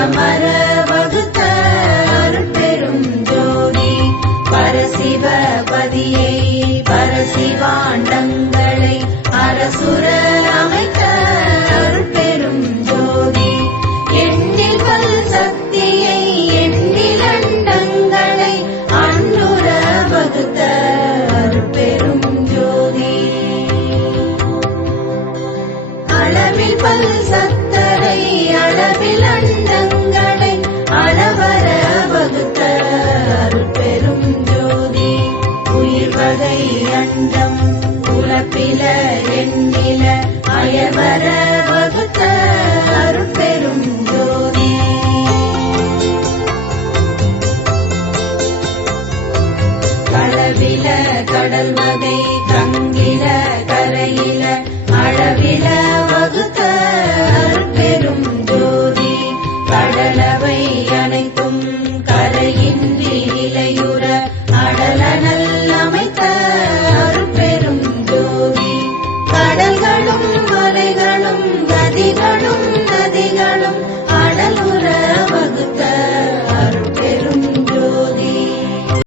அகமர வகுத்த அருட்பெரும் ஜோதி பரசிவபதியை பரசிவாண்டங்களை அரசுர அமைத்த அருட்பெரும் ஜோதி எண்ணில் பல் சக்தியை எண்ணில் அண்டங்களை அன்றுர வகுத்த அருட்பெரும் ஜோதி அளவில் பல் சத்தரை அளவில் அண்டங்களை அளவர வகுத்த அருட்பெரும் ஜோதி உயிர் வகை அண்டம் உலப்பில எண்ணில அயவர வகுத்த அருட்பெரும் ஜோதி களவில கடல் வகை கங்கில கரையில அளவில வகுத்த அருட்பெரும் ஜோதி கடலவை அனைத்தும் கரையின்றி இலையுற அடலனல் அமைத்த அருட்பெரும் ஜோதி கடல்களும் மலைகளும் கதிகளும் நதிகளும்